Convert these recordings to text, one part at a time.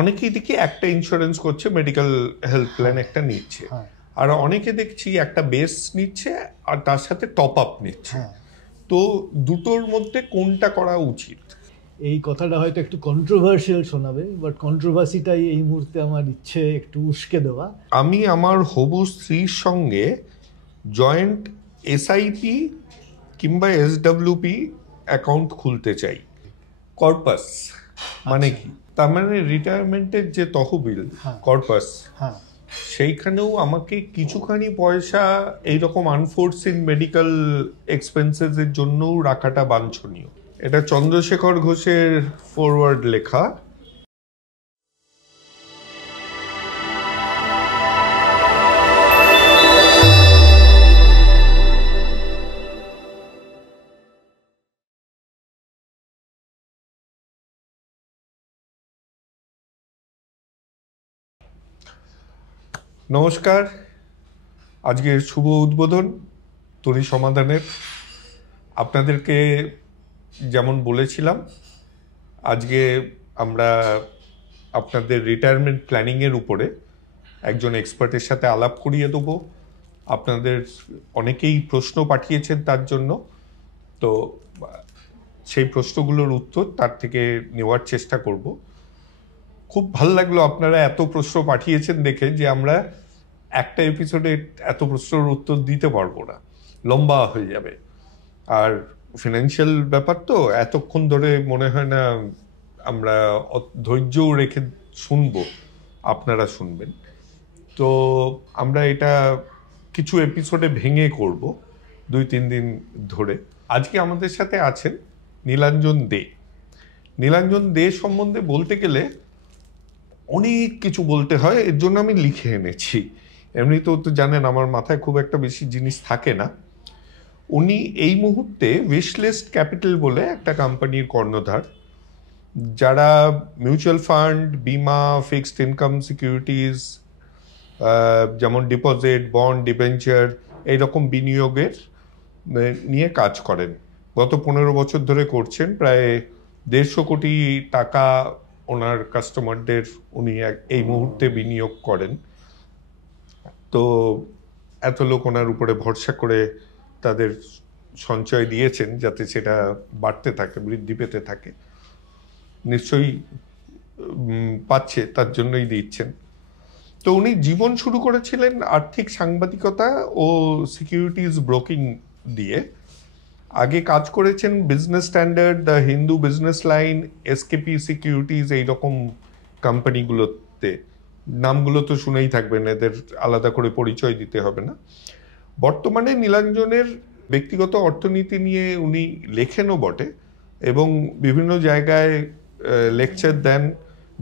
অনেকেই দেখি একটা ইন্স্যুরেন্স করছে, মেডিকেল হেলথ প্ল্যান একটা নিচ্ছে, আর অনেকে দেখছি একটা বেস নিচ্ছে আর তার সাথে টপ আপ নিচ্ছে। তো দুটোর মধ্যে কোনটা করা উচিত? এই কথাটা হয়তো একটু কন্ট্রোভার্সিয়াল শোনাবে, বাট কন্ট্রোভার্সিটাই এই মুহূর্তে আমার ইচ্ছে একটু উস্কে দেওয়া। আমি আমার হবু স্ত্রীর সঙ্গে জয়েন্ট এসআইপি কিংবা এসডব্লিউপি অ্যাকাউন্ট খুলতে চাই। কর্পাস মানে কি? তার মানে রিটায়ারমেন্টের যে তহবিল কর্পাস, সেইখানেও আমাকে কিছুখানি পয়সা এইরকম আনফোর্সিন মেডিকেল এক্সপেন্সেস এর জন্যও রাখাটা বাঞ্ছনীয়। এটা চন্দ্রশেখর ঘোষের ফরওয়ার্ড লেখা। নমস্কার, আজকের শুভ উদ্বোধন তরি সমাধানের। আপনাদেরকে যেমন বলেছিলাম, আজকে আমরা আপনাদের রিটায়ারমেন্ট প্ল্যানিংয়ের উপরে একজন এক্সপার্টের সাথে আলাপ করিয়ে দেবো। আপনাদের অনেকেই প্রশ্ন পাঠিয়েছেন তার জন্য, তো সেই প্রশ্নগুলোর উত্তর তার থেকে নেওয়ার চেষ্টা করব। খুব ভালো লাগলো আপনারা এত প্রশ্ন পাঠিয়েছেন দেখে, যে আমরা একটা এপিসোডে এত প্রশ্নের উত্তর দিতে পারবো না, লম্বা হয়ে যাবে। আর ফিনান্সিয়াল ব্যাপার তো এতক্ষণ ধরে মনে হয় না আমরা ধৈর্য রেখে শুনবো, আপনারা শুনবেন। তো আমরা এটা কিছু এপিসোডে ভেঙে করব 2-3 দিন ধরে। আজকে আমাদের সাথে আছেন নীলাঞ্জন দে। নীলাঞ্জন দে সম্বন্ধে বলতে গেলে অনেক কিছু বলতে হয়, এর জন্য আমি লিখে এনেছি। এমনিতেও তো জানেন আমার মাথায় খুব একটা বেশি জিনিস থাকে না। উনি এই মুহূর্তে উইশলিস্ট ক্যাপিটাল বলে একটা কোম্পানির কর্ণধার, যারা মিউচুয়াল ফান্ড, বিমা, ফিক্সড ইনকাম সিকিউরিটিজ, যেমন ডিপোজিট, বন্ড, ডিবেঞ্চার, এইরকম বিনিয়োগের নিয়ে কাজ করেন। গত 15 বছর ধরে করছেন। প্রায় 150 কোটি টাকা ওনার কাস্টমারদের উনি এই মুহূর্তে বিনিয়োগ করেন। তো এত লোক ওনার উপরে ভরসা করে তাদের সঞ্চয় দিয়েছেন যাতে সেটা বাড়তে থাকে, বৃদ্ধি পেতে থাকে। নিশ্চয়ই পাচ্ছে, তার জন্যই দিচ্ছেন। তো উনি জীবন শুরু করেছিলেন আর্থিক সাংবাদিকতা ও সিকিউরিটিজ ব্রোকিং দিয়ে। আগে কাজ করেছেন business standard, the Hindu business line, এসকেপি securities, এইরকম কোম্পানিগুলোতে। নামগুলো তো শুনেই থাকবেন, এদের আলাদা করে পরিচয় দিতে হবে না। বর্তমানে নীলাঞ্জনের ব্যক্তিগত অর্থনীতি নিয়ে উনি লেখেনও বটে, এবং বিভিন্ন জায়গায় লেকচার দেন।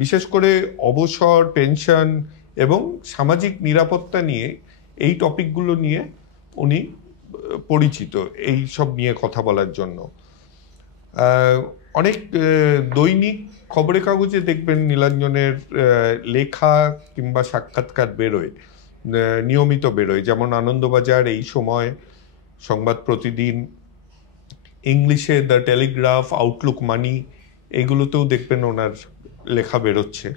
বিশেষ করে অবসর, পেনশন এবং সামাজিক নিরাপত্তা নিয়ে, এই টপিকগুলো নিয়ে উনি পরিচিত, এই সব নিয়ে কথা বলার জন্য। অনেক দৈনিক খবরের কাগজে দেখবেন নীলাঞ্জনের লেখা কিংবা সাক্ষাৎকার বেরোয়, নিয়মিত বেরোয়। যেমন আনন্দবাজার, এই সময়, সংবাদ প্রতিদিন, ইংলিশে দ্য টেলিগ্রাফ, আউটলুক মানি, এগুলোতেও দেখবেন ওনার লেখা বেরোচ্ছে।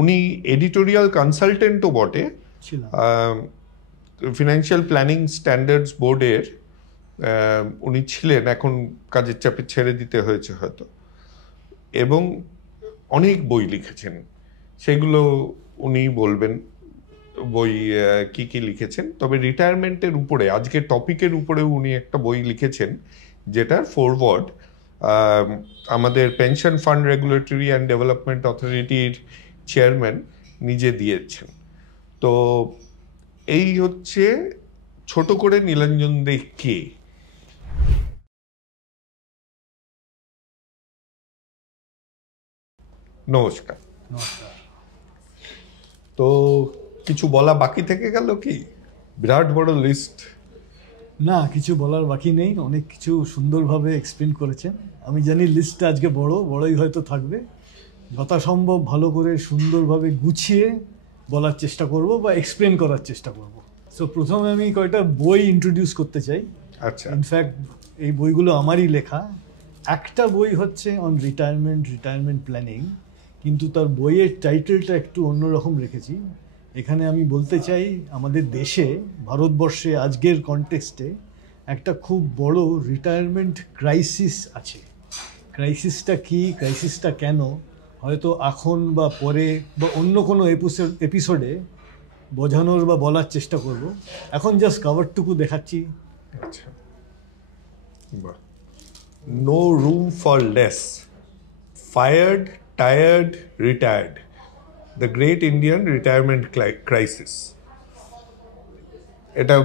উনি এডিটোরিয়াল কনসালটেন্টও বটে। ফিনান্সিয়াল প্ল্যানিং স্ট্যান্ডার্ডস বোর্ডের উনি ছিলেন, এখন কাজের চাপে ছেড়ে দিতে হয়েছে হয়তো। এবং অনেক বই লিখেছেন, সেগুলো উনি বলবেন বই কি কি লিখেছেন। তবে রিটায়ারমেন্টের উপরে, আজকের টপিকের উপরে উনি একটা বই লিখেছেন, যেটার ফরওয়ার্ড আমাদের pension fund regulatory and development অথরিটির চেয়ারম্যান নিজে দিয়েছেন। তো এই হচ্ছে ছোট করে নীলাঞ্জন দে কে। নমস্কার। তো কিছু বলা বাকি থেকে গেল কি? বিরাট বড় লিস্ট। না, কিছু বলার বাকি নেই, অনেক কিছু সুন্দরভাবে এক্সপ্লেন করেছেন। আমি জানি লিস্টটা আজকে বড়ই হয়তো থাকবে। যথাসম্ভব ভালো করে সুন্দরভাবে গুছিয়ে বলার চেষ্টা করব বা এক্সপ্লেন করার চেষ্টা করব। সো প্রথমে আমি কয়েকটা বই ইন্ট্রোডিউস করতে চাই। আচ্ছা। ইনফ্যাক্ট এই বইগুলো আমারই লেখা। একটা বই হচ্ছে অন রিটায়ারমেন্ট প্ল্যানিং, কিন্তু তার বইয়ের টাইটেলটা একটু অন্যরকম রেখেছি। এখানে আমি বলতে চাই আমাদের দেশে, ভারতবর্ষে আজকের কনটেক্সটে একটা খুব বড় রিটায়ারমেন্ট ক্রাইসিস আছে। ক্রাইসিসটা কি, ক্রাইসিসটা কেন, হয়তো এখন বা পরে বা অন্য কোনো এপিসোডে বোঝানোর বা বলার চেষ্টা করব। এখন জাস্ট কভারটুকু দেখাচ্ছি। আচ্ছা, বাহ। No room for less, fired, tired, retired, the great Indian retirement crisis. এটা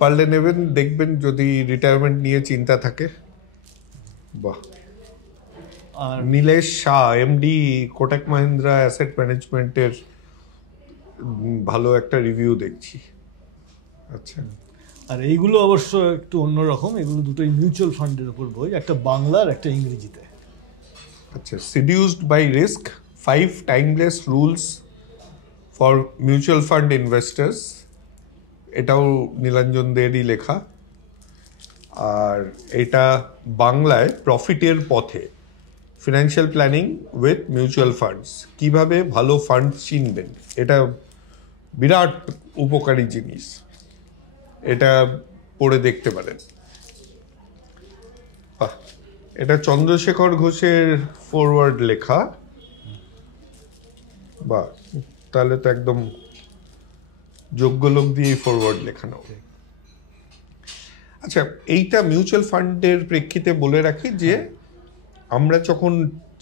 পারলে নেবেন, দেখবেন যদি রিটায়ারমেন্ট নিয়ে চিন্তা থাকে। বাহ। আর নীলেশ শাহ, এমডি, কোটাক মাহিন্দ্রা অ্যাসেট ম্যানেজমেন্টের ভালো একটা রিভিউ দেখছি। আচ্ছা, আর এইগুলো অবশ্য একটু অন্যরকম, এগুলো দুটোই মিউচুয়াল ফান্ডের উপর বই, একটা বাংলার একটা ইংরেজিতে। আচ্ছা, seduced by risk, 5 timeless rules for mutual fund investors, এটাও নীলাঞ্জন দেরই লেখা। আর এটা বাংলায় প্রফিটের পথে, financial planning with mutual funds, কিভাবে ভালো ফান্ড চিনবেন। এটা বিরাট উপকারী জিনিস, এটা পড়ে দেখতে পারেন। বাহ, এটা চন্দ্রশেখর ঘোষের ফরওয়ার্ড লেখা। বাহ, তাহলে তো একদম যোগ্য লোক দিয়েই ফরওয়ার্ড লেখানো। আচ্ছা, এইটা মিউচুয়াল ফান্ডের প্রেক্ষিতে বলে রাখি যে আমরা যখন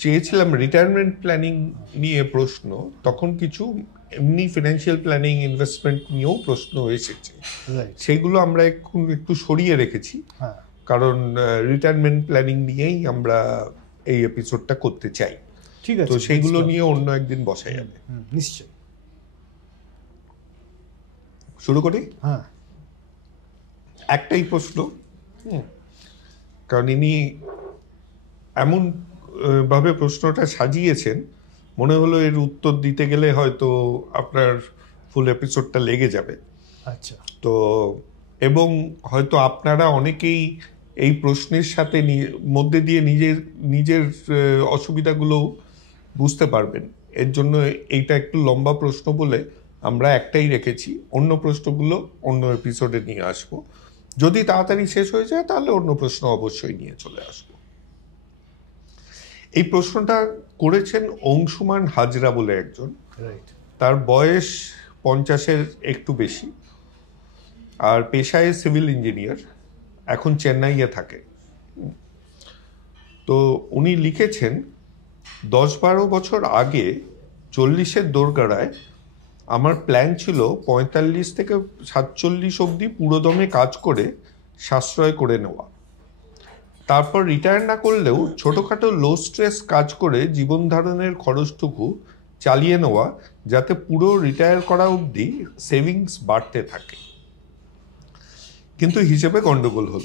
চেয়েছিলাম রিটায়ারমেন্ট প্ল্যানিং নিয়ে প্রশ্ন, তখন কিছু এমনি ফিনান্সিয়াল প্ল্যানিং, ইনভেস্টমেন্ট নিয়েও প্রশ্ন এসেছে। সেগুলো আমরা একটু সরিয়ে রেখেছি, কারণ রিটায়ারমেন্ট প্ল্যানিং নিয়েই আমরা এই এপিসোডটা করতে চাই। ঠিক আছে, তো সেইগুলো নিয়ে অন্য একদিন বসা যাবে। নিশ্চয়। শুরু করি। হ্যাঁ, একটাই প্রশ্ন, কারণ ইনি এমন ভাবে প্রশ্নটা সাজিয়েছেন, মনে হলো এর উত্তর দিতে গেলে হয়তো আপনার ফুল এপিসোডটা লেগে যাবে। আচ্ছা। তো এবং হয়তো আপনারা অনেকেই এই প্রশ্নের সাথে মধ্যে দিয়ে নিজের অসুবিধাগুলো বুঝতে পারবেন। এর জন্য এইটা একটু লম্বা প্রশ্ন বলে আমরা একটাই রেখেছি, অন্য প্রশ্নগুলো অন্য এপিসোডে নিয়ে আসবো। যদি তাড়াতাড়ি শেষ হয়ে যায় তাহলে অন্য প্রশ্ন অবশ্যই নিয়ে চলে আসবো। এই প্রশ্নটা করেছেন অংশুমান হাজরা বলে একজন। তার বয়স 50-এর একটু বেশি, আর পেশায় সিভিল ইঞ্জিনিয়ার, এখন চেন্নাইয়ে থাকে। তো উনি লিখেছেন, 10-12 বছর আগে 40-এর দোরগোড়ায় আমার প্ল্যান ছিল 45 থেকে 47 অবধি পুরোদমে কাজ করে সাশ্রয় করে নেওয়া, তারপর রিটায়ার না করলেও ছোটোখাটো লো স্ট্রেস কাজ করে জীবন ধারণের খরচটুকু চালিয়ে নেওয়া, যাতে পুরো রিটায়ার করা অবধি সেভিংস বাড়তে থাকে। কিন্তু হিসেবে গন্ডগোল হল।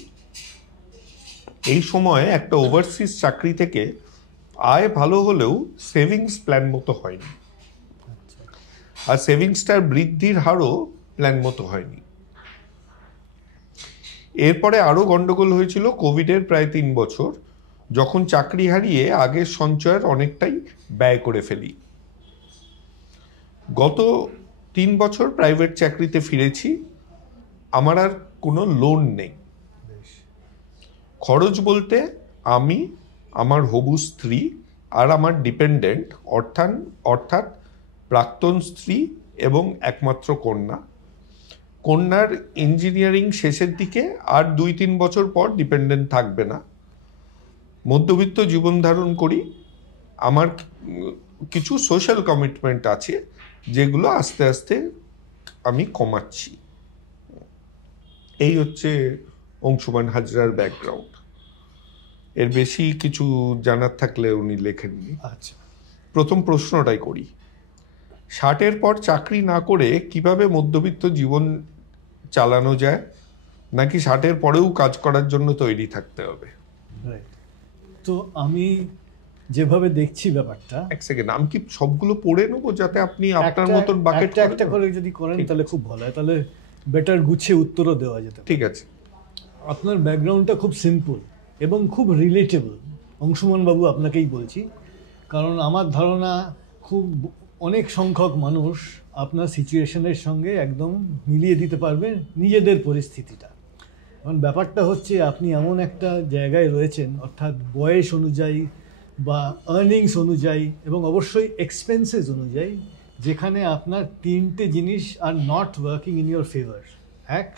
এই সময় একটা ওভারসিজ চাকরি থেকে আয় ভালো হলেও সেভিংস প্ল্যান মতো হয়নি, আর সেভিংসটার বৃদ্ধির হারও প্ল্যান মতো হয়নি। এরপরে আরও গন্ডগোল হয়েছিল কোভিডের প্রায় 3 বছর, যখন চাকরি হারিয়ে আগের সঞ্চয়ের অনেকটাই ব্যয় করে ফেলি। গত 3 বছর প্রাইভেট চাকরিতে ফিরেছি, আমার আর কোনো লোন নেই। খরচ বলতে আমি, আমার হবু স্ত্রী আর আমার ডিপেন্ডেন্ট অর্থাৎ প্রাক্তন স্ত্রী এবং একমাত্র কন্যা। কন্যার ইঞ্জিনিয়ারিং শেষের দিকে, আর 2-3 বছর পর ডিপেন্ডেন্ট থাকবে না। মধ্যবিত্ত জীবন ধারণ করি। আমার কিছু সোশ্যাল কমিটমেন্ট আছে, যেগুলো আস্তে আস্তে আমি কমাচ্ছি। এই হচ্ছে অংশুমান হাজরার ব্যাকগ্রাউন্ড। এর বেশি কিছু জানার থাকলে উনি লেখেননি। আচ্ছা, প্রথম প্রশ্নটাই করি। 60-এর পর চাকরি না করে কিভাবে মধ্যবিত্ত জীবন চালানো যায়, নাকি 60-এর পরেও কাজ করার জন্য তৈরি থাকতে হবে? তো আমি যেভাবে দেখছি ব্যাপারটা, এক সেকেন্ড, আমি কি সবগুলো পড়ে নেবো যাতে আপনি আপনার মতন বাকেট একটা করে যদি করেন তাহলে খুব ভালো হয়, তাহলে বেটার গুছিয়ে উত্তরও দেওয়া যেতে পারে। ঠিক আছে। আপনার ব্যাকগ্রাউন্ডটা খুব সিম্পল এবং খুব রিলেটেবল। অংশুমান বাবু, আপনাকেই বলছি, কারণ আমার ধারণা খুব অনেক সংখ্যক মানুষ আপনার সিচুয়েশনের সঙ্গে একদম মিলিয়ে দিতে পারবে নিজেদের পরিস্থিতিটা। কারণ ব্যাপারটা হচ্ছে আপনি এমন একটা জায়গায় রয়েছেন, অর্থাৎ বয়স অনুযায়ী বা আর্নিংস অনুযায়ী এবং অবশ্যই এক্সপেন্সেস অনুযায়ী, যেখানে আপনার তিনটে জিনিস are not working in your favour. এক,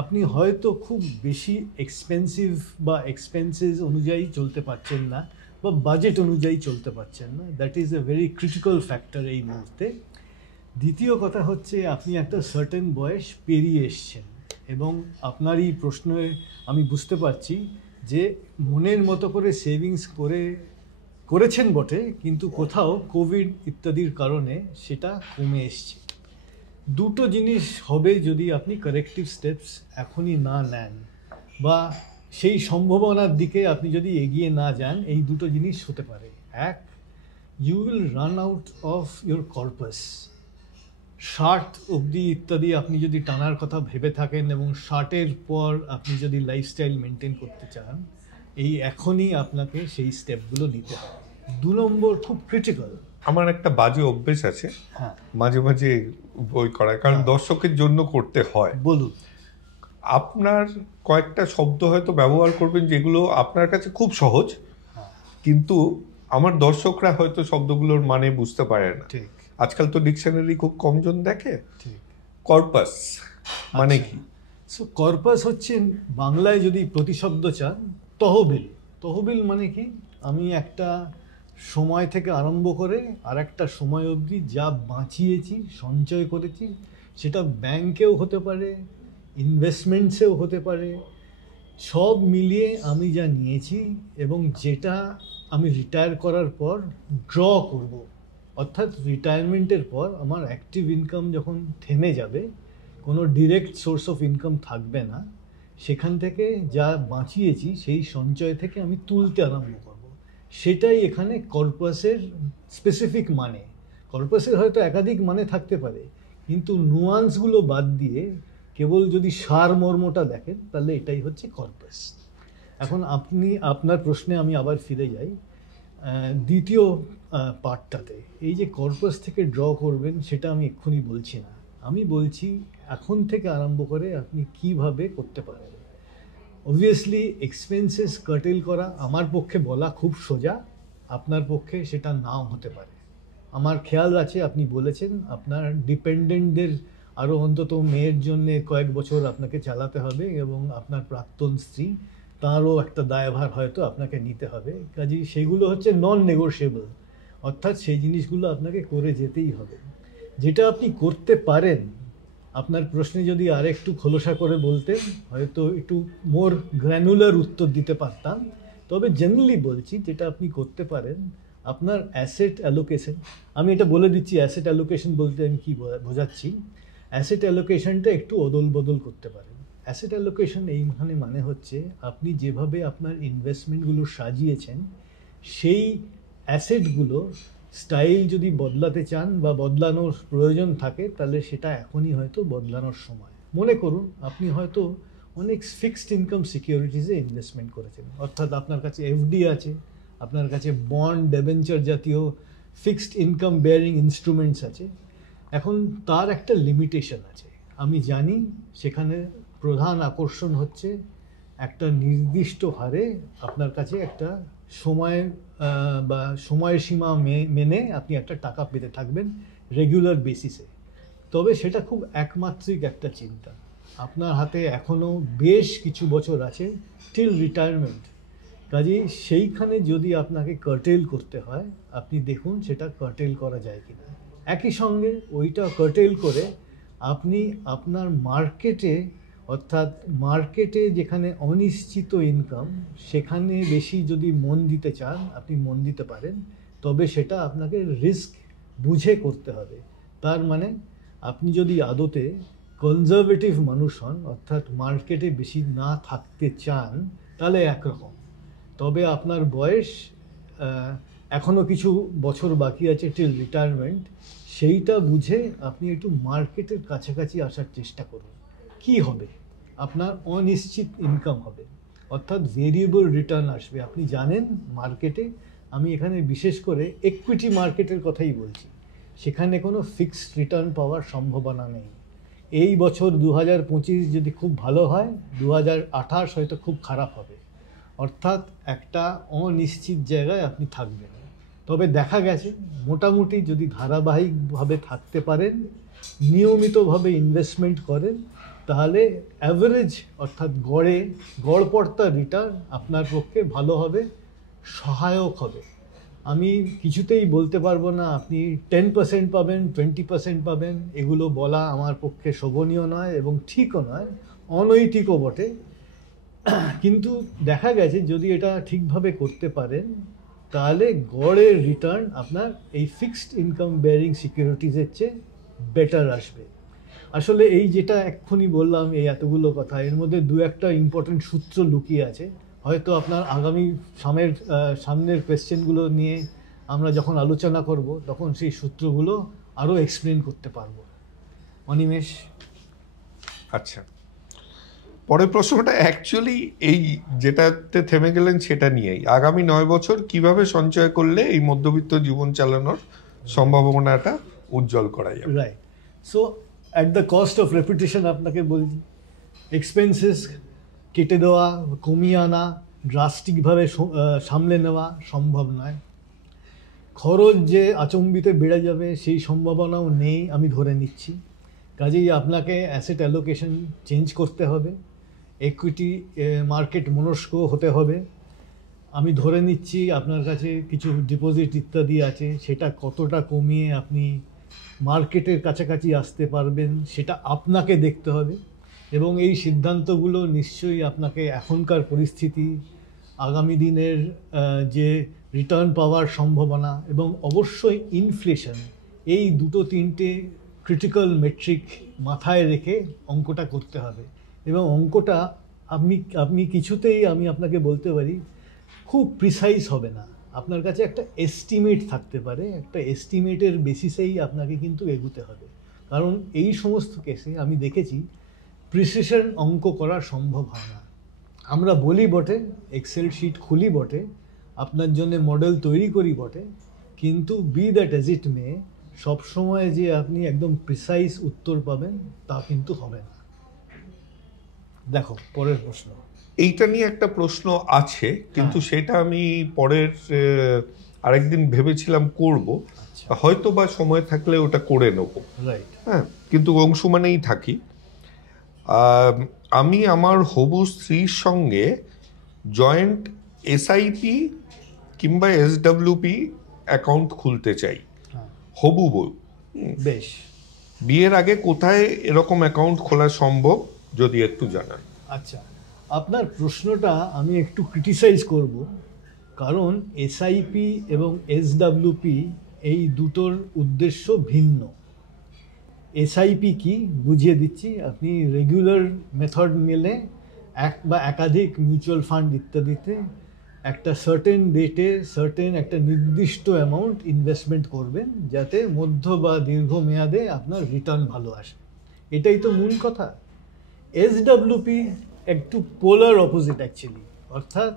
আপনি হয়তো খুব বেশি এক্সপেন্সিভ বা এক্সপেন্সেস অনুযায়ী চলতে পারছেন না বা বাজেট অনুযায়ী চলতে পারছেন না, that is a very critical factor এই মুহূর্তে। দ্বিতীয় কথা হচ্ছে আপনি একটা সার্টেন বয়স পেরিয়ে এসছেন এবং আপনার এই প্রশ্নে আমি বুঝতে পারছি যে মনের মতো করে সেভিংস করেছেন বটে, কিন্তু কোথাও কোভিড ইত্যাদির কারণে সেটা কমে এসছে। দুটো জিনিস হবে যদি আপনি কারেক্টিভ স্টেপস এখনই না নেন বা সেই সম্ভাবনার দিকে আপনি যদি এগিয়ে না যান, এই দুটো জিনিস হতে পারে। এক, you will run out of your corpus. 60 অবধি ইত্যাদি আপনি যদি টানার কথা ভেবে থাকেন এবং 60-এর পর আপনি যদি লাইফস্টাইল মেনটেন করতে চান, এই এখনই আপনাকে সেই স্টেপগুলো নিতে হবে। 2 নম্বর খুব ক্রিটিক্যাল। আমার একটা বাজে অভ্যেস আছে, হ্যাঁ, মাঝে মাঝে বই করা, কারণ দর্শকের জন্য করতে হয়। বলুন। আপনার কয়েকটা শব্দ হয়তো ব্যবহার করবেন যেগুলো আপনার কাছে খুব সহজ, কিন্তু আমার দর্শকরা হয়তো শব্দগুলোর মানে বুঝতে পারে না। ঠিক। আজকাল তো ডিকশনারি খুব কমজন দেখে। ঠিক। কর্পাস মানে কি? সো কর্পাস হচ্ছে বাংলায় যদি প্রতিশব্দ চান, তহবিল। তহবিল মানে কি? আমি একটা সময় থেকে আরম্ভ করে আর একটা সময় অবধি যা বাঁচিয়েছি, সঞ্চয় করেছি, সেটা ব্যাংকেও হতে পারে, ইনভেস্টমেন্টসেও হতে পারে, সব মিলিয়ে আমি যা নিয়েছি এবং যেটা আমি রিটায়ার করার পর ড্র করব। অর্থাৎ রিটায়ারমেন্টের পর আমার অ্যাক্টিভ ইনকাম যখন থেমে যাবে, কোনো ডিরেক্ট সোর্স অফ ইনকাম থাকবে না, সেখান থেকে যা বাঁচিয়েছি সেই সঞ্চয় থেকে আমি তুলতে আরম্ভ করব। সেটাই এখানে কর্পাসের স্পেসিফিক মানে। কর্পাসের হয়তো একাধিক মানে থাকতে পারে, কিন্তু নুয়ান্সগুলো বাদ দিয়ে কেবল যদি সারমর্মটা দেখেন, তাহলে এটাই হচ্ছে কর্পাস। এখন আপনি আপনার প্রশ্নে আমি আবার ফিরে যাই দ্বিতীয় পার্টটাতে। এই যে কর্পাস থেকে ড্র করবেন সেটা আমি এক্ষুনি বলছি না, আমি বলছি এখন থেকে আরম্ভ করে আপনি কিভাবে করতে পারেন। অবভিয়াসলি এক্সপেন্সেস কাটেল করা আমার পক্ষে বলা খুব সোজা, আপনার পক্ষে সেটা নাও হতে পারে। আমার খেয়াল আছে আপনি বলেছেন আপনার ডিপেন্ডেন্টদের আরও অন্তত মেয়ের জন্যে কয়েক বছর আপনাকে চালাতে হবে এবং আপনার প্রাক্তন স্ত্রী, তারও একটা দায়ভার হয়তো আপনাকে নিতে হবে। কাজেই সেগুলো হচ্ছে নন নেগোশিয়েবল, অর্থাৎ সেই জিনিসগুলো আপনাকে করে যেতেই হবে। যেটা আপনি করতে পারেন, আপনার প্রশ্নে যদি আর একটু খোলসা করে বলতেন হয়তো একটু মোর গ্র্যানুলার উত্তর দিতে পারতাম। তবে জেনারেলি বলছি যেটা আপনি করতে পারেন, আপনার অ্যাসেট অ্যালোকেশন। আমি এটা বলে দিচ্ছি অ্যাসেট অ্যালোকেশন বলতে আমি কী বোঝাচ্ছি। অ্যাসেট অ্যালোকেশনটা একটু অদল বদল করতে পারেন। অ্যাসেট অ্যালোকেশন এইখানে মানে হচ্ছে আপনি যেভাবে আপনার ইনভেস্টমেন্টগুলো সাজিয়েছেন, সেই অ্যাসেটগুলো স্টাইল যদি বদলাতে চান বা বদলানোর প্রয়োজন থাকে, তাহলে সেটা এখনই হয়তো বদলানোর সময়। মনে করুন আপনি হয়তো অনেক ফিক্সড ইনকাম সিকিউরিটিসে ইনভেস্টমেন্ট করেছেন, অর্থাৎ আপনার কাছে এফডি আছে, আপনার কাছে বন্ড, ডেবেঞ্চার জাতীয় ফিক্সড ইনকাম বেয়ারিং ইনস্ট্রুমেন্টস আছে। এখন তার একটা লিমিটেশন আছে, আমি জানি। সেখানে প্রধান আকর্ষণ হচ্ছে একটা নির্দিষ্ট হারে আপনার কাছে একটা সময় বা সময়সীমা মেনে আপনি একটা টাকা পেতে থাকবেন রেগুলার বেসিসে। তবে সেটা খুব একমাত্রিক একটা চিন্তা। আপনার হাতে এখনও বেশ কিছু বছর আছে টিল রিটায়ারমেন্ট। কাজেই সেইখানে যদি আপনাকে কার্টেল করতে হয়, আপনি দেখুন সেটা কার্টেল করা যায় কিনা। একই সঙ্গে ওইটা কার্টেল করে আপনি আপনার মার্কেটে, অর্থাৎ মার্কেটে যেখানে অনিশ্চিত ইনকাম, সেখানে বেশি যদি মন দিতে চান আপনি মন দিতে পারেন। তবে সেটা আপনাকে রিস্ক বুঝে করতে হবে। তার মানে আপনি যদি আদতে কনজারভেটিভ মানুষ হন, অর্থাৎ মার্কেটে বেশি না থাকতে চান, তাহলে একরকম। তবে আপনার বয়স এখনও কিছু বছর বাকি আছে টিল রিটায়ারমেন্ট, সেইটা বুঝে আপনি একটু মার্কেটের কাছাকাছি আসার চেষ্টা করুন। কি হবে? আপনার অনিশ্চিত ইনকাম হবে, অর্থাৎ ভেরিয়েবল রিটার্ন আসবে। আপনি জানেন মার্কেটে আমি এখানে বিশেষ করে ইকুইটি মার্কেটের কথাই বলছি। সেখানে কোনো ফিক্সড রিটার্ন পাওয়ার সম্ভাবনা নেই। এই বছর 2025 যদি খুব ভালো হয়, 2028 হয়তো খুব খারাপ হবে। অর্থাৎ একটা অনিশ্চিত জায়গায় আপনি থাকবেন। তবে দেখা গেছে মোটামুটি যদি ধারাবাহিকভাবে থাকতে পারেন, নিয়মিতভাবে ইনভেস্টমেন্ট করেন, তাহলে অ্যাভারেজ অর্থাৎ গড়পড়তা রিটার্ন আপনার পক্ষে ভালো হবে, সহায়ক হবে। আমি কিছুতেই বলতে পারবো না আপনি 10% পাবেন, 20% পাবেন, এগুলো বলা আমার পক্ষে শোভনীয় নয় এবং ঠিকও নয়, অনৈতিকও বটে। কিন্তু দেখা গেছে যদি এটা ঠিকভাবে করতে পারেন, তাহলে গড়ের রিটার্ন আপনার এই ফিক্সড ইনকাম বেয়ারিং সিকিউরিটিজের চেয়ে বেটার আসবে। আসলে এই যেটা এক্ষুনি বললাম, এই এতগুলো কথা, এর মধ্যে দু একটা ইম্পর্টেন্ট সূত্র লুকিয়ে আছে। হয়তো আপনার আগামী সামনের কোয়েশ্চেনগুলো নিয়ে আমরা যখন আলোচনা করব, তখন সেই সূত্রগুলো আরও এক্সপ্লেন করতে পারবো। অনিমেষ? আচ্ছা, পরের প্রশ্নটা অ্যাকচুয়ালি এই যেটাতে থেমে গেলেন সেটা নিয়েই, আগামী 9 বছর কিভাবে সঞ্চয় করলে এই মধ্যবিত্ত জীবন চালানোর সম্ভাবনাটা উজ্জ্বল করা যাবে। Right. So at the cost of reputation আপনাকে বলছি, এক্সপেন্সেস কেটে দেওয়া, কমিয়ে আনা, ড্রাস্টিকভাবে সামলে নেওয়া সম্ভব নয়। খরচ যে আচম্বিতে বেড়ে যাবে সেই সম্ভাবনাও নেই আমি ধরে নিচ্ছি। কাজেই আপনাকে অ্যাসেট অ্যালোকেশন চেঞ্জ করতে হবে, ইকুইটি মার্কেট মনস্ক হতে হবে। আমি ধরে নিচ্ছি আপনার কাছে কিছু ডিপোজিট ইত্যাদি আছে, সেটা কতটা কমিয়ে আপনি মার্কেটের কাছাকাছি আসতে পারবেন সেটা আপনাকে দেখতে হবে। এবং এই সিদ্ধান্তগুলো নিশ্চয়ই আপনাকে এখনকার পরিস্থিতি, আগামী দিনের যে রিটার্ন পাওয়ার সম্ভাবনা এবং অবশ্যই ইনফ্লেশন, এই দুটো তিনটে ক্রিটিক্যাল মেট্রিক মাথায় রেখে অঙ্কটা করতে হবে। এবং অঙ্কটা আপনি কিছুতেই, আমি আপনাকে বলতে পারি, খুব প্রিসাইজ হবে না। আপনার কাছে একটা এস্টিমেট থাকতে পারে, একটা এস্টিমেটের বেসিসেই আপনাকে কিন্তু এগোতে হবে। কারণ এই সমস্ত কেসে আমি দেখেছি প্রিসিশন অঙ্ক করা সম্ভব হয় না। আমরা বলি বটে, এক্সেল শিট খুলি বটে, আপনার জন্য মডেল তৈরি করি বটে, কিন্তু বি দ্যাট এজ ইট মে, সবসময় যে আপনি একদম প্রিসাইজ উত্তর পাবেন তা কিন্তু হবে না। দেখো পরের প্রশ্ন। এইটা নিয়ে একটা প্রশ্ন আছে, কিন্তু সেটা আমি পরের আরেকদিন ভেবেছিলাম করব, হয়তো বা সময় থাকলে ওটা করে নেব। রাইট। হ্যাঁ, কিন্তু অংশমানেই থাকি। আমি আমার হবু স্ত্রীর সঙ্গে জয়েন্ট এসআইপি কিংবা এসডব্লিউপি অ্যাকাউন্ট খুলতে চাই। হবু বউ। বেশ। বিয়ের আগে কোথায় এরকম অ্যাকাউন্ট খোলা সম্ভব যদি একটু জানান। আচ্ছা, আপনার প্রশ্নটা আমি একটু ক্রিটিসাইজ করব, কারণ এসআইপি এবং এসডব্লিউপি এই দুটোর উদ্দেশ্য ভিন্ন। এসআইপি কি বুঝিয়ে দিচ্ছি। আপনি রেগুলার মেথড মেলে এক বা একাধিক মিউচুয়াল ফান্ড ইত্যাদিতে একটা সার্টেন ডেটে একটা নির্দিষ্ট অ্যামাউন্ট ইনভেস্টমেন্ট করবেন, যাতে মধ্য বা দীর্ঘ মেয়াদে আপনার রিটার্ন ভালো আসে। এটাই তো মূল কথা। এসডব্লিউপি একটু পোলার অপোজিট অ্যাকচুয়ালি। অর্থাৎ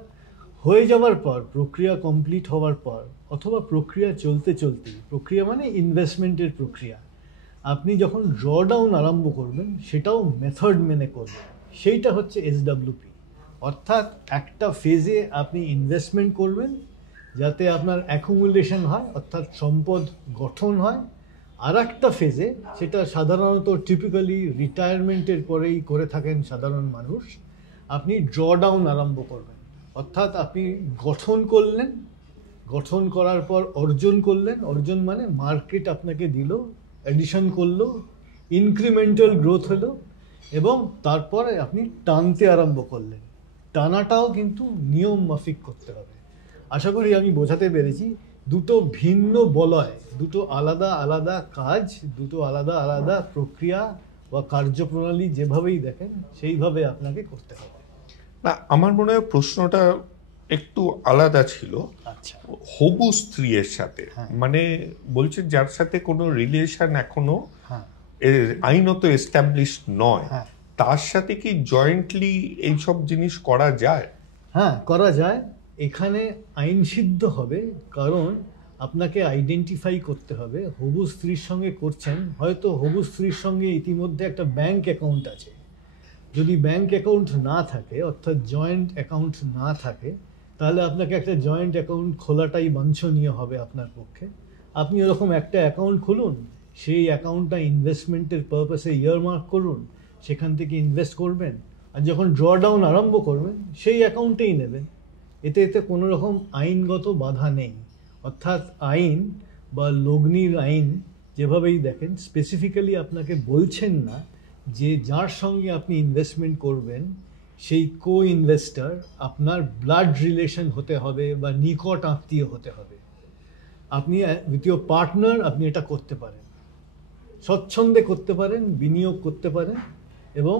হয়ে যাওয়ার পর, প্রক্রিয়া কমপ্লিট হওয়ার পর, অথবা প্রক্রিয়া চলতে, প্রক্রিয়া মানে ইনভেস্টমেন্টের প্রক্রিয়া, আপনি যখন ড্রডাউন আরম্ভ করবেন সেটাও মেথড মেনে করবেন, সেইটা হচ্ছে এসডব্লিউপি। অর্থাৎ একটা ফেজে আপনি ইনভেস্টমেন্ট করবেন যাতে আপনার অ্যাকুমুলেশন হয়, অর্থাৎ সম্পদ গঠন হয়। আর একটা ফেজে, সেটা সাধারণত টিপিক্যালি রিটায়ারমেন্টের পরেই করে থাকেন সাধারণ মানুষ, আপনি ড্রডাউন আরম্ভ করবেন। অর্থাৎ আপনি গঠন করলেন, গঠন করার পর অর্জন করলেন, অর্জন মানে মার্কেট আপনাকে দিল, অ্যাডিশন করলো, ইনক্রিমেন্টাল গ্রোথ হলো, এবং তারপরে আপনি টানতে আরম্ভ করলেন। টানাটাও কিন্তু নিয়ম মাফিক করতে হবে। আশা করি আমি বোঝাতে পেরেছি। দুটো ভিন্ন বলয়, দুটো আলাদা আলাদা কাজ, দুটো আলাদা আলাদা প্রক্রিয়া বা কার্যপ্রণালী, যেভাবেই দেখেন সেইভাবে আপনাকে করতে হবে। না, আমার মনে হয় প্রশ্নটা একটু আলাদা ছিল। আচ্ছা, হবু স্ত্রীর সাথে, মানে বলছে যার সাথে কোনো রিলেশন এখনো আইনত এস্টাবলিশ নয়, তার সাথে কি জয়েন্টলি এইসব জিনিস করা যায়? হ্যাঁ, করা যায়। এখানে আইন সিদ্ধ হবে, কারণ আপনাকে আইডেন্টিফাই করতে হবে হবু স্ত্রীর সঙ্গে করছেন, হয়তো হবু স্ত্রীর সঙ্গে ইতিমধ্যে একটা ব্যাংক অ্যাকাউন্ট আছে। যদি ব্যাংক অ্যাকাউন্ট না থাকে, অর্থাৎ জয়েন্ট অ্যাকাউন্ট না থাকে, তাহলে আপনাকে একটা জয়েন্ট অ্যাকাউন্ট খোলাটাই বাঞ্ছনীয় হবে আপনার পক্ষে। আপনি এরকম একটা অ্যাকাউন্ট খুলুন, সেই অ্যাকাউন্টটা ইনভেস্টমেন্টের পারপাসে ইয়ারমার্ক করুন, সেখান থেকে ইনভেস্ট করবেন, আর যখন ড্রডাউন আরম্ভ করবেন সেই অ্যাকাউন্টেই নেবেন। এতে কোনো রকম আইনগত বাধা নেই। অর্থাৎ আইন বা লগ্নির আইন যেভাবেই দেখেন, স্পেসিফিক্যালি আপনাকে বলছেন না যে যার সঙ্গে আপনি ইনভেস্টমেন্ট করবেন সেই কো ইনভেস্টার আপনার ব্লাড রিলেশন হতে হবে বা নিকট আত্মীয় হতে হবে। আপনি উইথ ইয়োর পার্টনার আপনি এটা করতে পারেন, স্বচ্ছন্দে করতে পারেন, বিনিয়োগ করতে পারেন, এবং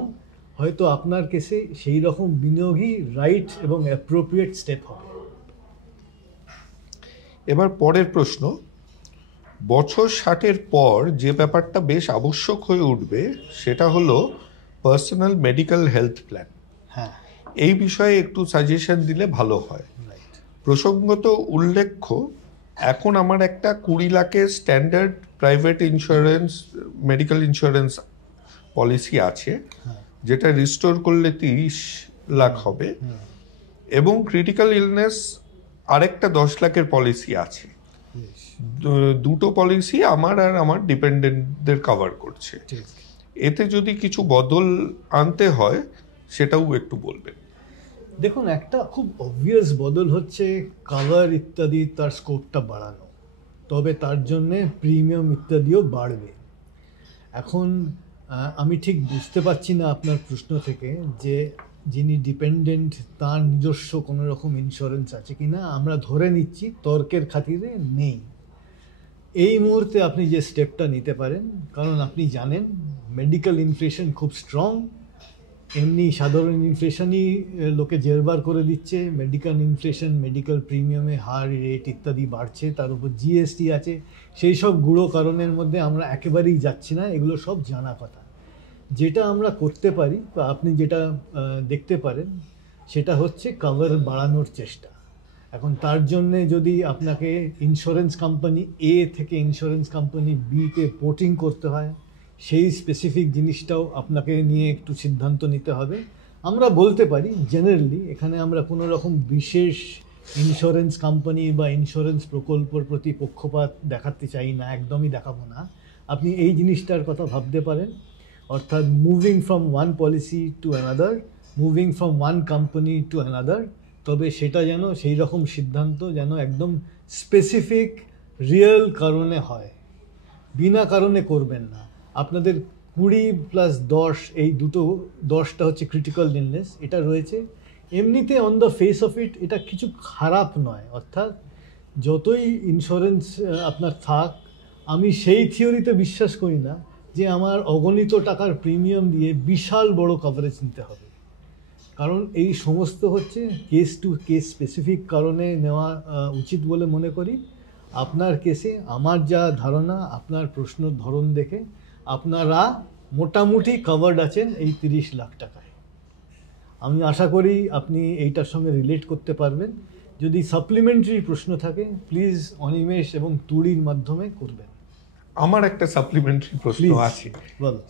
হয়তো আপনার কেসে সেই রকম বিনিয়োগই রাইট এবং অ্যাপ্রোপ্রিয়েট স্টেপ হবে। এবার পরের প্রশ্ন, বছর 60-এর পর যে ব্যাপারটা বেশ আবশ্যক হয়ে উঠবে সেটা হলো পার্সোনাল মেডিকেল হেলথ প্ল্যান। হ্যাঁ, এই বিষয়ে একটু সাজেশন দিলে ভালো হয়। রাইট। প্রসঙ্গত উল্লেখ্য, এখন আমার একটা 20 লাখের standard private insurance, medical insurance policy আছে, যেটা রিস্টোর করলে 30 লাখ হবে, এবং ক্রিটিক্যাল ইলনেস আরেকটা 10 লাখের পলিসি আছে। দুটো পলিসি আমার আর আমার ডিপেন্ডেন্টদের কভার করছে। এতে যদি কিছু বদল আনতে হয় সেটাও একটু বলবেন। দেখুন, একটা খুব অবভিয়াস বদল হচ্ছে কাভার ইত্যাদি তার স্কোপটা বাড়ানো, তবে তার জন্যে প্রিমিয়াম ইত্যাদিও বাড়বে। এখন আমি ঠিক বুঝতে পারছি না আপনার প্রশ্ন থেকে যে যিনি ডিপেন্ডেন্ট তার নিজস্ব কোনো রকম ইন্স্যুরেন্স আছে কি না। আমরা ধরে নিচ্ছি তর্কের খাতিরে নেই। এই মুহূর্তে আপনি যে স্টেপটা নিতে পারেন, কারণ আপনি জানেন মেডিকেল ইনফ্লেশন খুব স্ট্রং, এমনি সাধারণ ইনফ্লেশনই লোকে জেরবার করে দিচ্ছে, মেডিকেল ইনফ্লেশন, মেডিকেল প্রিমিয়ামে হার রেট ইত্যাদি বাড়ছে, তার উপর জিএসটি আছে, সেই সব গুঁড়ো কারণের মধ্যে আমরা একেবারেই যাচ্ছি না, এগুলো সব জানা কথা। যেটা আমরা করতে পারি বা আপনি যেটা দেখতে পারেন সেটা হচ্ছে কভার বাড়ানোর চেষ্টা। এখন তার জন্যে যদি আপনাকে ইন্স্যুরেন্স কোম্পানি এ থেকে ইন্স্যুরেন্স কোম্পানি বিতে পোর্টিং করতে হয়, সেই স্পেসিফিক জিনিসটাও আপনাকে নিয়ে একটু সিদ্ধান্ত নিতে হবে। আমরা বলতে পারি জেনারেলি এখানে আমরা কোনো রকম বিশেষ ইন্স্যুরেন্স কোম্পানি বা ইন্স্যুরেন্স প্রকল্পর প্রতি পক্ষপাত দেখাতে চাই না, একদমই দেখাবো না। আপনি এই জিনিসটার কথা ভাবতে পারেন, অর্থাৎ moving from one policy to another, moving from one company to another, তবে সেটা যেন সেই রকম সিদ্ধান্ত যেন একদম স্পেসিফিক রিয়েল কারণে হয়, বিনা কারণে করবেন না। আপনাদের 20+10, এই দুটো 10টা হচ্ছে ক্রিটিক্যাল ইলনেস, এটা রয়েছে। এমনিতে on the face of it এটা কিছু খারাপ নয়, অর্থাৎ যতই ইন্স্যুরেন্স আপনার থাক, আমি সেই থিওরিতে বিশ্বাস করি না যে আমার অগণিত টাকার প্রিমিয়াম দিয়ে বিশাল বড় কভারেজ নিতে হবে। কারণ এই সমস্ত হচ্ছে কেস টু কেস স্পেসিফিক কারণে নেওয়া উচিত বলে মনে করি। আপনার কেসে আমার যা ধারণা, আপনার প্রশ্নের ধরন দেখে আপনারা মোটামুটি কভার্ড আছেন এই 30 লাখ টাকায়। আমি আশা করি আপনি এইটার সঙ্গে রিলেট করতে পারবেন। যদি সাপ্লিমেন্টারি প্রশ্ন থাকে প্লিজ অনিমেষ এবং তুড়ির মাধ্যমে করবেন। আমার একটা সাপ্লিমেন্টারি প্রশ্ন আছে,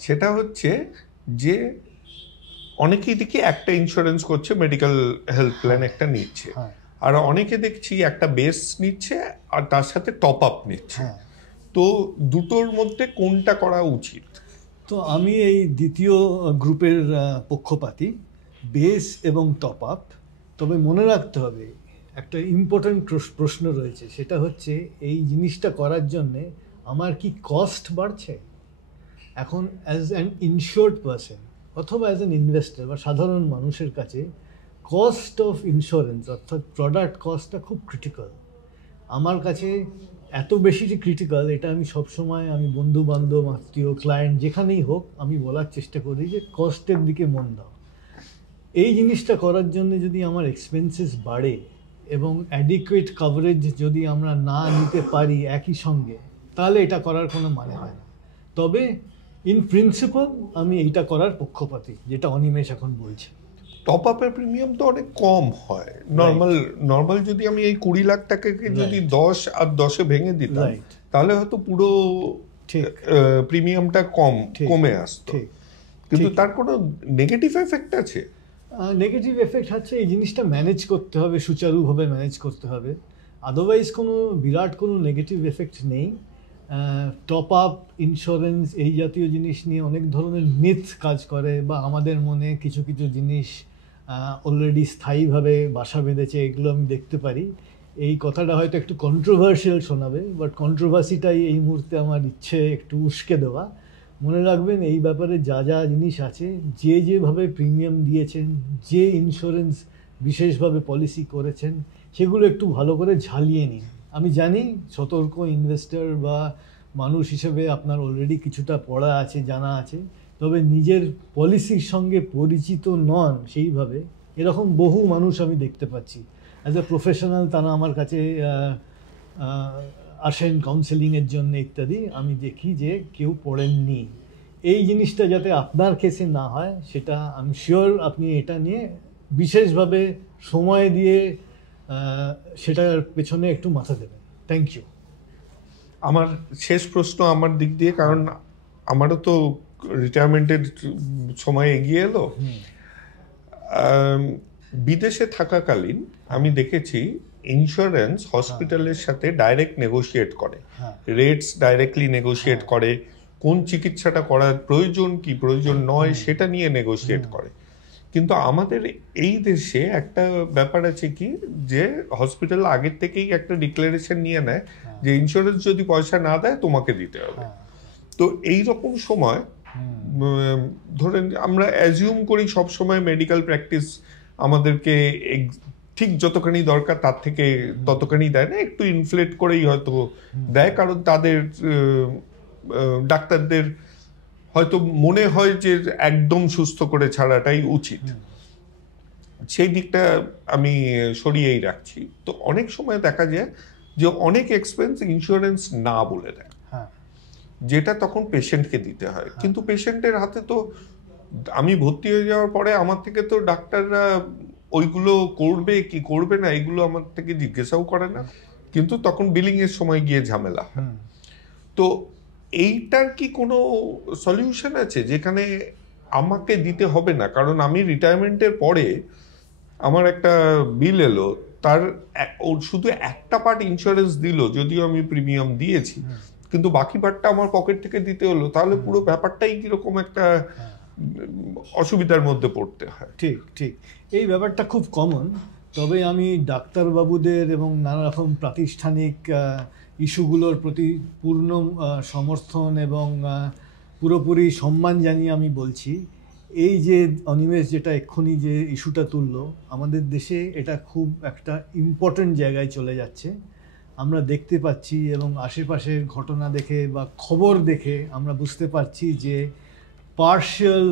সেটা হচ্ছে যে অনেকেই দেখি একটা ইন্স্যুরেন্স করছে, মেডিকেল হেলথ প্ল্যান একটা নিচ্ছে, আর অনেকে দেখছি একটা বেস নিচ্ছে আর তার সাথে টপ আপ নিচ্ছে। তো দুটোর মধ্যে কোনটা করা উচিত? তো আমি এই দ্বিতীয় গ্রুপের পক্ষপাতী, বেস এবং টপ আপ। তবে মনে রাখতে হবে একটা ইম্পর্ট্যান্ট প্রশ্ন রয়েছে, সেটা হচ্ছে এই জিনিসটা করার জন্যে আমার কি কস্ট বাড়ছে। এখন অ্যাজ অ্যান ইনশিওর্ড পারসন অথবা অ্যাজ অ্যান ইনভেস্টর বা সাধারণ মানুষের কাছে কস্ট অফ ইন্স্যুরেন্স অর্থাৎ প্রোডাক্ট কস্টটা খুব ক্রিটিক্যাল। আমার কাছে এত বেশি যে ক্রিটিক্যাল, এটা আমি সবসময় আমি বন্ধু বান্ধব, আত্মীয়, ক্লায়েন্ট যেখানেই হোক আমি বলার চেষ্টা করি যে কস্টের দিকে মন দাও। এই জিনিসটা করার জন্য যদি আমার এক্সপেন্সেস বাড়ে এবং অ্যাডিকুয়েট কভারেজ যদি আমরা না নিতে পারি একই সঙ্গে, তাহলে এটা করার কোনো মানে হয় না। তবে ইন প্রিন্সিপাল আমি এইটা করার পক্ষপাতী, যেটা অনিমেষ এখন বলছে। টপ আপের প্রিমিয়াম তো অনেক কম হয়। নর্মাল যদি আমি এই 20 লাখ টাকাকে যদি 10 আর 10-এ ভেঙে দিতাম তাহলে হয়তো পুরো প্রিমিয়ামটা কমে আসতো, কিন্তু তার কোনো নেগেটিভ এফেক্ট আছে? নেগেটিভ এফেক্ট হচ্ছে এই জিনিসটা ম্যানেজ করতে হবে, সুচারুভাবে ম্যানেজ করতে হবে, আদারওয়াইজ কোনো বিরাট কোনো নেগেটিভ এফেক্ট নেই। টপ আপ, ইন্স্যুরেন্স, এই জাতীয় জিনিস নিয়ে অনেক ধরনের মিথ কাজ করে, বা আমাদের মনে কিছু কিছু জিনিস অলরেডি স্থায়ীভাবে বাসা বেঁধেছে, এগুলো আমি দেখতে পারি। এই কথাটা হয়তো একটু কন্ট্রোভার্সিয়াল শোনাবে, বাট কন্ট্রোভার্সিটাই এই মুহূর্তে আমার ইচ্ছে একটু উস্কে দেওয়া। মনে রাখবেন এই ব্যাপারে যা যা জিনিস আছে, যেভাবে প্রিমিয়াম দিয়েছেন, যে ইন্স্যুরেন্স বিশেষভাবে পলিসি করেছেন, সেগুলো একটু ভালো করে ঝালিয়ে নিন। আমি জানি সতর্ক ইনভেস্টর বা মানুষ হিসেবে আপনার অলরেডি কিছুটা পড়া আছে, জানা আছে, তবে নিজের পলিসির সঙ্গে পরিচিত নন সেইভাবে, এরকম বহু মানুষ আমি দেখতে পাচ্ছি। অ্যাজ এ প্রফেশনাল তারা আমার কাছে আসেন কাউন্সেলিংয়ের জন্য ইত্যাদি, আমি দেখি যে কেউ পড়েননি। এই জিনিসটা যাতে আপনার কেসে না হয় সেটা আমি শিওর আপনি এটা নিয়ে বিশেষভাবে সময় দিয়ে সেটার পেছনে একটু মাথা দেবেন। Thank you. আমার শেষ প্রশ্ন আমার দিক দিয়ে, কারণ আমারও তো রিটায়ারমেন্টের সময় এগিয়ে এলো। বিদেশে থাকাকালীন আমি দেখেছি ইন্স্যুরেন্স হসপিটালের সাথে ডাইরেক্ট নেগোশিয়েট করে, রেটস ডাইরেক্টলি নেগোশিয়েট করে, কোন চিকিৎসাটা করার প্রয়োজন কি প্রয়োজন নয় সেটা নিয়ে নেগোশিয়েট করে। কিন্তু আমাদের এই দেশে একটা ব্যাপার আছে কি, যে হসপিটাল আগের থেকেই একটা ডিক্লারেশন নিয়ে নেয় যে ইন্স্যুরেন্স যদি পয়সা না দেয় তোমাকে দিতে হবে। তো এই রকম সময় ধরেন আমরা অ্যাজিউম করি সব সময় মেডিকেল প্র্যাকটিস আমাদেরকে ঠিক যতখানি দরকার তার থেকে ততখানি দেয় না, একটু ইনফ্লেট করেই হয়তো দেয়, কারণ তাদের ডাক্তারদের হয়তো মনে হয় যে একদম সুস্থ করে ছাড়াটাই উচিত। সেই দিকটা আমি সরিয়েই রাখছি। তো অনেক সময় দেখা যায় যে অনেক এক্সপেন্স ইন্স্যুরেন্স না বলে দেয়, যেটা তখন পেশেন্টকে দিতে হয়। কিন্তু পেশেন্টের হাতে তো, আমি ভর্তি হয়ে যাওয়ার পরে আমার থেকে তো ডাক্তাররা ওইগুলো করবে কি করবে না এগুলো আমার থেকে জিজ্ঞাসাও করে না, কিন্তু তখন বিলিং এর সময় গিয়ে ঝামেলা হয়। তো এইটার কি কোনো সলিউশন আছে যেখানে আমাকে দিতে হবে না? কারণ আমি রিটায়ারমেন্টের পরে আমার একটা বিল এলো, তার শুধু একটা পার্ট ইন্স্যুরেন্স দিল, যদিও আমি প্রিমিয়াম দিয়েছি, কিন্তু বাকি পার্টটা আমার পকেট থেকে দিতে হলো। তাহলে পুরো ব্যাপারটাই কিরকম একটা অসুবিধার মধ্যে পড়তে হয়। ঠিক ঠিক, এই ব্যাপারটা খুব কমন। তবে আমি ডাক্তারবাবুদের এবং নানা রকম প্রাতিষ্ঠানিক ইস্যুগুলোর প্রতি পূর্ণ সমর্থন এবং পুরোপুরি সম্মান জানিয়ে আমি বলছি, এই যে অনিমেষ যেটা এক্ষুনি যে ইস্যুটা তুললো, আমাদের দেশে এটা খুব একটা ইম্পর্টেন্ট জায়গায় চলে যাচ্ছে। আমরা দেখতে পাচ্ছি এবং আশেপাশের ঘটনা দেখে বা খবর দেখে আমরা বুঝতে পারছি যে পার্শিয়াল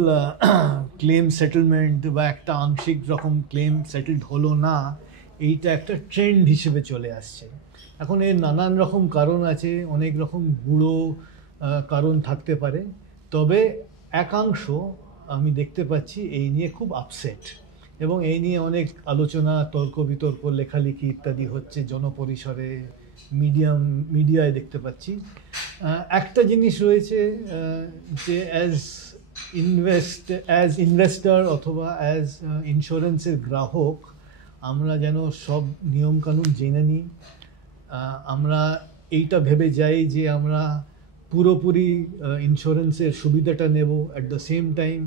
ক্লেম সেটেলমেন্ট বা একটা আংশিক রকম ক্লেম সেটেলড হলো না, এইটা একটা ট্রেন্ড হিসেবে চলে আসছে। এখন এর নানান রকম কারণ আছে, অনেক রকম গুঁড়ো কারণ থাকতে পারে, তবে একাংশ আমি দেখতে পাচ্ছি এই নিয়ে খুব আপসেট, এবং এই নিয়ে অনেক আলোচনা, তর্ক বিতর্ক, লেখালেখি ইত্যাদি হচ্ছে জনপরিসরে, মিডিয়ায় দেখতে পাচ্ছি। একটা জিনিস রয়েছে যে অ্যাজ ইনভেস্টর অথবা অ্যাজ ইন্স্যুরেন্সের গ্রাহক আমরা যেন সব নিয়মকানুন জেনে নিই। আমরা এইটা ভেবে যাই যে আমরা পুরোপুরি ইন্স্যুরেন্সের সুবিধাটা নেব, at the same time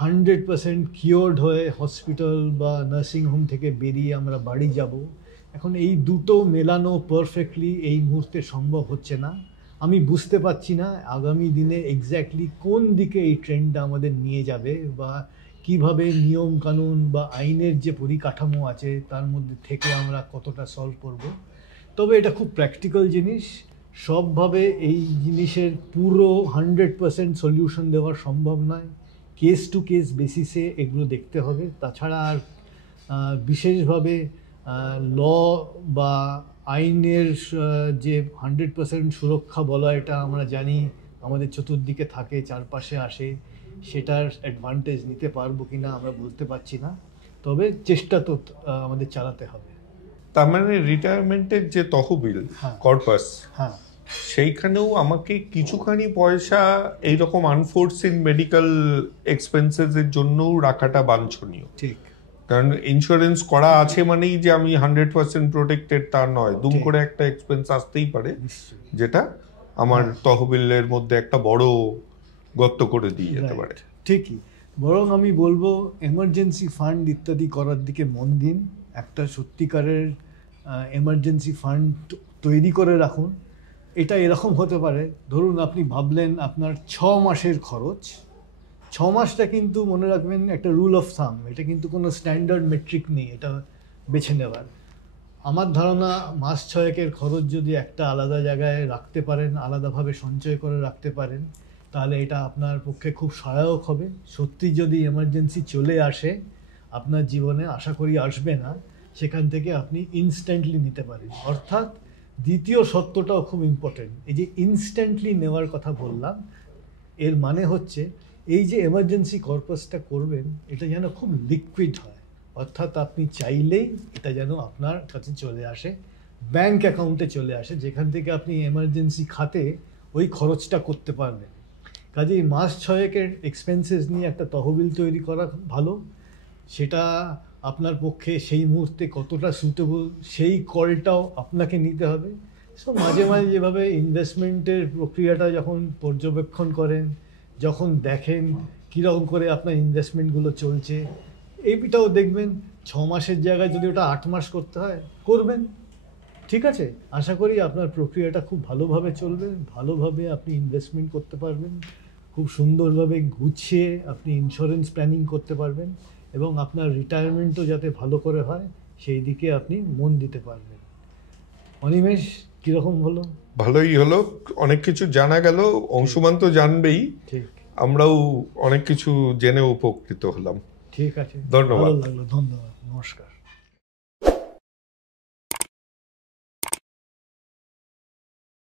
100% cured হয়ে হসপিটাল বা নার্সিংহোম থেকে বেরিয়ে আমরা বাড়ি যাব। এখন এই দুটো মেলানো পারফেক্টলি এই মুহূর্তে সম্ভব হচ্ছে না। আমি বুঝতে পারছি না আগামী দিনে এক্স্যাক্টলি কোন দিকে এই ট্রেন্ডটা আমাদের নিয়ে যাবে, বা কিভাবে নিয়ম কানুন বা আইনের যে পরিকাঠামো আছে তার মধ্যে থেকে আমরা কতটা সলভ করব। তবে এটা খুব প্র্যাকটিক্যাল জিনিস, সবভাবে এই জিনিসের পুরো 100% সলিউশন দেওয়া সম্ভব নয়। কেস টু কেস বেসিসে এগুলো দেখতে হবে। তাছাড়া আর বিশেষভাবে ল বা আইনের যে 100% সুরক্ষা বলা, এটা আমরা জানি আমাদের চতুর্দিকে থাকে, চারপাশে আসে, সেটার অ্যাডভান্টেজ নিতে পারবো কিনা আমরা বলতে পারছি না। তবে চেষ্টা তো আমাদের চালাতে হবে। তার মানে রিটায়ারমেন্টের যে তহবিল হ্যাঁ। কর্পাস, হ্যাঁ, সেইখানেও আমাকে কিছুখানি পয়সা এইরকম আনফোর্সিন মেডিকেল এক্সপেন্সেস এর জন্যও রাখাটা বাঞ্ছনীয়। ঠিক। কারণ ইন্স্যুরেন্স করা আছে মানেই যে আমি 100% প্রোটেক্টেড তা নয়, দুম ঠিক। করে একটা এক্সপেন্স আসতেই পারে, নিশ্চয়ই। যেটা আমার তহবিলের মধ্যে একটা বড় গর্ত করে দিয়ে যেতে পারে। ঠিকই। বরং আমি বলবো এমার্জেন্সি ফান্ড ইত্যাদি করার দিকে মন দিন। একটা সত্যিকারের এমার্জেন্সি ফান্ড তৈরি করে রাখুন। এটা এরকম হতে পারে, ধরুন আপনি ভাবলেন আপনার 6 মাসের খরচ, 6 মাসটা কিন্তু মনে রাখবেন একটা রুল অফ থাম, এটা কিন্তু কোনো স্ট্যান্ডার্ড মেট্রিক নেই এটা বেছে নেওয়ার। আমার ধারণা মাস 6-এর খরচ যদি একটা আলাদা জায়গায় রাখতে পারেন, আলাদাভাবে সঞ্চয় করে রাখতে পারেন, তাহলে এটা আপনার পক্ষে খুব সহায়ক হবে। সত্যি যদি এমার্জেন্সি চলে আসে আপনার জীবনে, আশা করি আসবে না, সেখান থেকে আপনি ইনস্ট্যান্টলি নিতে পারেন। অর্থাৎ দ্বিতীয় সত্যটাও খুব ইম্পর্টেন্ট, এই যে ইনস্ট্যান্টলি নেওয়ার কথা বললাম, এর মানে হচ্ছে এই যে এমার্জেন্সি কর্পাসটা করবেন এটা যেন খুব লিকুইড হয়, অর্থাৎ আপনি চাইলেই এটা যেন আপনার কাছে চলে আসে, ব্যাংক অ্যাকাউন্টে চলে আসে, যেখান থেকে আপনি এমার্জেন্সি খাতে ওই খরচটা করতে পারবেন। কাজেই মাস 6-এর এক্সপেন্সেস নিয়ে একটা তহবিল তৈরি করা ভালো। সেটা আপনার পক্ষে সেই মুহূর্তে কতটা সুটেবল সেই কলটাও আপনাকে নিতে হবে। সো মাঝে মাঝে যেভাবে ইনভেস্টমেন্টের প্রক্রিয়াটা যখন পর্যবেক্ষণ করেন, যখন দেখেন কীরকম করে আপনার ইনভেস্টমেন্টগুলো চলছে, এইটাও দেখবেন 6 মাসের জায়গায় যদি ওটা 8 মাস করতে হয় করবেন। ঠিক আছে, আশা করি আপনার প্রক্রিয়াটা খুব ভালোভাবে চলবে, ভালোভাবে আপনি ইনভেস্টমেন্ট করতে পারবেন, খুব সুন্দরভাবে গুছিয়ে আপনি ইন্স্যুরেন্স প্ল্যানিং করতে পারবেন, এবং আপনার রিটায়ারমেন্টও যাতে ভালো করে হয় সেই দিকে আপনি মন দিতে পারবেন। অনিমেষ, কীরকম হলো? ভালোই হলো, অনেক কিছু জানা গেল। অংশুমান তো জানবেই, ঠিক, আমরাও অনেক কিছু জেনে উপকৃত হলাম। ঠিক আছে, ধন্যবাদ। ভালো লাগলো, ধন্যবাদ, নমস্কার।